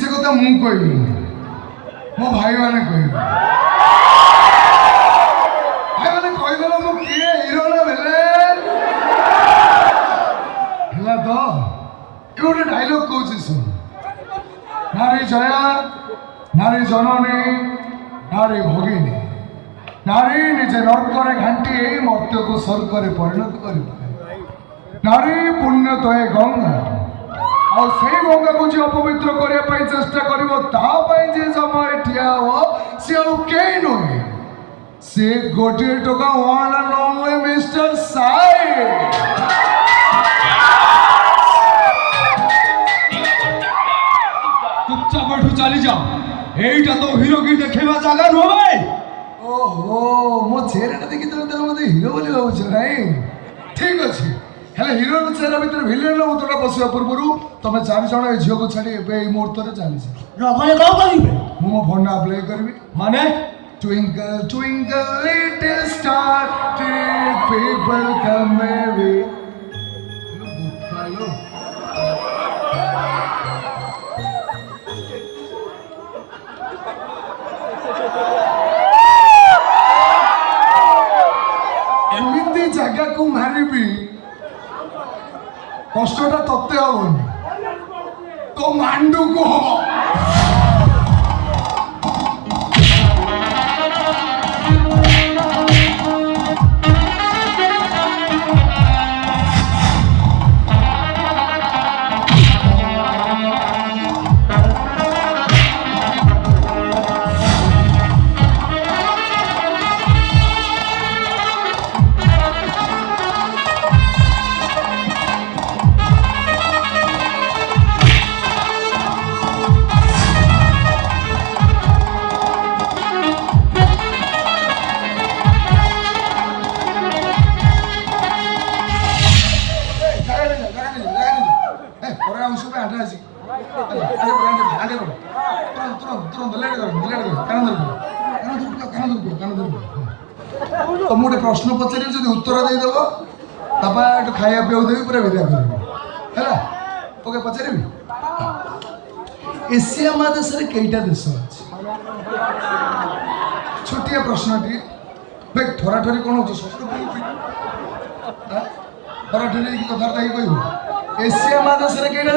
से कथा मु कहबी मो भाई माने कहबी भाई माने कहदेला मु किए हिरो ना भेले हला तो ए गोटे डायलॉग कहूची सुन नारी जया नारी जननी नारी भगिनी नारी निजे नर्करे घाटी मर्त्य को स्वर्ग परिणत कर नारी पुण्य तो है गंगा और से गंगा को जो अपवित्र करने चेष्टा कर समय ठिया हो सी कई नुहे से गोटे टका one and only mister Sai चुपचाप बैठो चली जाओ एटा तो हीरो की देखेबा जगह नुहे ओहो मो चेहरा देखी तो मत हिरो बोली भावुच नाई ठीक अच्छे हेले हिरो चेहरा भीतर भिलेन उतरा बसिया पूर्व तुम 4 जण ए झियो को छाड़ी ए मुहूर्त रे चली रखले कौ करिवे मो फोन अप्लाई करबी माने twinkle twinkle little star people come way hello एमिति जगह को मारिबी कष्टटा तत्ते हबनी तो मांडू को हबो तुम गोटे प्रश्न पचार जो उत्तर देदेव तापर खाया पीवा देवी पूरा विदा कर ओके पचारि एशिया महादेश में कईटा देश अच्छे छोटिया प्रश्न टी भाई ठराठरी कौन हो ठराठरी कथबार्ता कह एशिया महादेश में कईटा